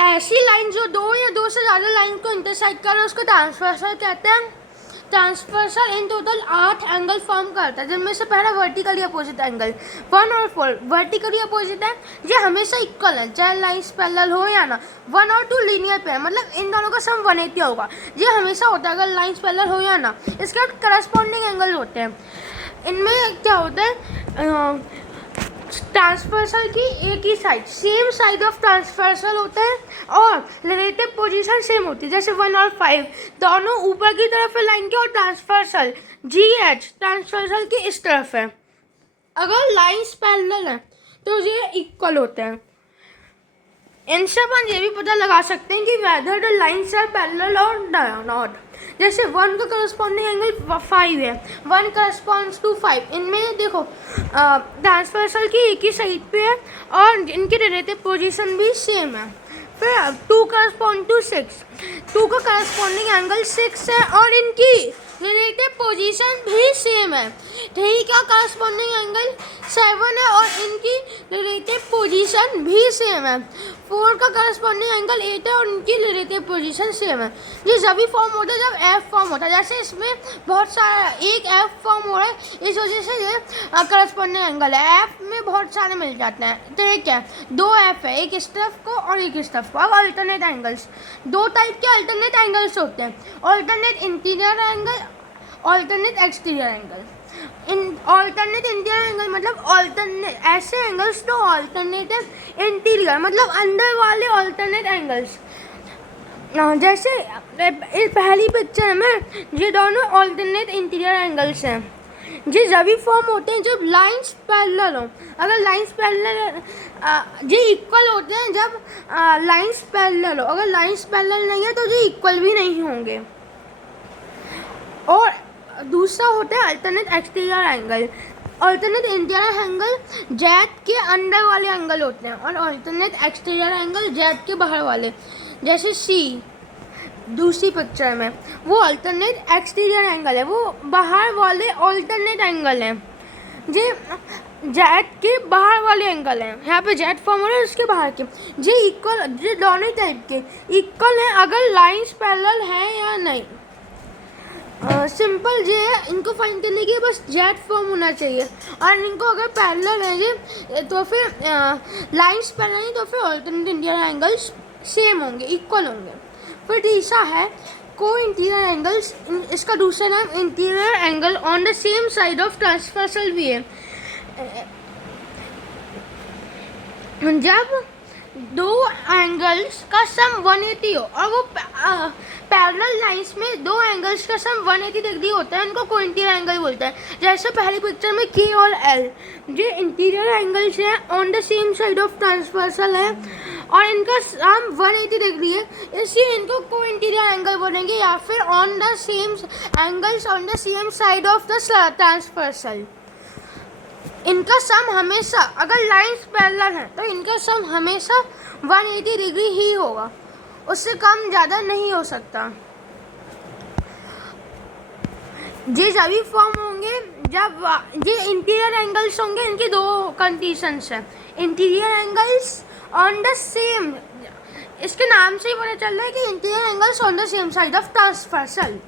ऐसी लाइन जो दो या दो से ज़्यादा लाइन को इंटरसेक्ट करे उसको ट्रांसवर्सल कहते हैं। Transversal in total 8 angle form करता है, जिनमें से पहला वर्टिकली अपोजिट एंगल 1 और 4। वर्टिकली अपोजिट है ये हमेशा इक्वल है, चाहे लाइन्स पैरेलल हो या ना। 1 और 2 लीनियर पे है, मतलब इन दोनों का सम 180 होगा। ये हमेशा होता है अगर लाइन्स पैरेलल हो या ना। इसके बाद करस्पॉन्डिंग एंगल होते हैं। इनमें क्या होता है, ट्रांसवर्सल की एक ही side, same side of transversal होता है और रिलेटिव पोजीशन सेम होती है। जैसे 1 और 5 दोनों ऊपर की तरफ है लाइन के, और ट्रांसवर्सल GH ट्रांसवर्सल की इस तरफ है। अगर लाइन्स पैरेलल है तो ये इक्वल होते हैं। इनसे अपन ये भी पता लगा सकते हैं कि whether the lines are parallel और नॉट। जैसे 1 का करस्पॉन्डिंग एंगल 5 है, 1 करस्पॉन्ड्स टू 5। इनमें देखो ट्रांसवर्सल की एक ही साइड पे है और इनकी रिलेटिव पोजीशन भी सेम है। फिर 2 करस्पॉन्ड टू 6, 2 का करस्पॉन्डिंग एंगल 6 है और इनकी रिलेटिव पोजीशन भी सेम है। 3 का करस्पॉन्डिंग एंगल 7 है और इनकी रिलेटिव पोजीशन भी सेम है। 4 का करस्पॉन्डिंग एंगल 8 है और इनकी रिलेटिव पोजीशन सेम है। ये जब फॉर्म होता है जब F फॉर्म होता है। जैसे इसमें बहुत सारा एक F फॉर्म हो रहा है, इस वजह से ये करस्पॉन्डिंग एंगल है। F में बहुत सारे मिल जाते हैं। तो एक है 2 F है, एक इस तरफ को और एक इस तरफ को। अब अल्टरनेट एंगल्स, 2 टाइप के अल्टरनेट एंगल्स होते हैं, alternate interior angle, alternate exterior angle. Alternate interior angle मतलब अल्टरनेट ऐसे एंगल्स जो अल्टरनेटिव इंटीरियर मतलब अंदर वाले अल्टरनेट एंगल्स। जैसे इस पहली पिक्चर में ये दोनों अल्टरनेट इंटीरियर एंगल्स हैं। ये जब फॉर्म होते हैं जब लाइंस पैरेलल हो। अगर लाइंस पैरेलल ये इक्वल होते हैं जब लाइंस पैरेलल हो। अगर लाइंस पैरेलल नहीं है तो ये इक्वल भी नहीं होंगे। और दूसरा होता है alternate exterior angle. Alternate interior angle Z के अंदर वाले एंगल होते हैं और अल्टरनेट एक्सटीरियर एंगल जेड के बाहर वाले। जैसे C दूसरी पिक्चर में वो अल्टरनेट एक्सटीरियर एंगल है, वो बाहर वाले अल्टरनेट एंगल हैं। ये जेड के बाहर वाले एंगल हैं। यहाँ पे जेड फॉर्म हो रहा है उसके बाहर के। ये इक्वल, ये दोनों टाइप के इक्वल हैं अगर लाइंस पैरेलल है या नहीं। सिंपल ये है, इनको फाइंड करने के बस जेड फॉर्म होना चाहिए और इनको अगर पैरेलल है तो फिर लाइंस पैरेलल नहीं तो फिर अल्टरनेट इंटीरियर एंगल्स सेम होंगे, इक्वल होंगे। फिर तीसरा है को इंटीरियर एंगल्स। इसका दूसरा नाम interior angle on the same side of transversal भी है। जब दो एंगल्स का सम 180 हो और वो पैरेलल लाइंस में दो एंगल्स का सम 180 डिग्री होता है, उनको को इंटीरियर एंगल बोलते हैं। जैसे पहली पिक्चर में K और L ये इंटीरियर एंगल्स हैं, on the same side of transversal है और इनका सम 180 डिग्री है, इसलिए इनको को इंटीरियर एंगल बोलेंगे या फिर on the same angles on the same side of the transversal. इनका सम हमेशा अगर लाइंस पैरेलल हैं तो इनका सम हमेशा 180 डिग्री ही होगा, उससे कम ज़्यादा नहीं हो सकता। ये सभी फॉर्म होंगे जब ये इंटीरियर एंगल्स होंगे। इनकी दो कंडीशंस हैं। Interior angles on the same, इसके नाम से ही पता चल रहा है कि interior angles on the same side of transversal.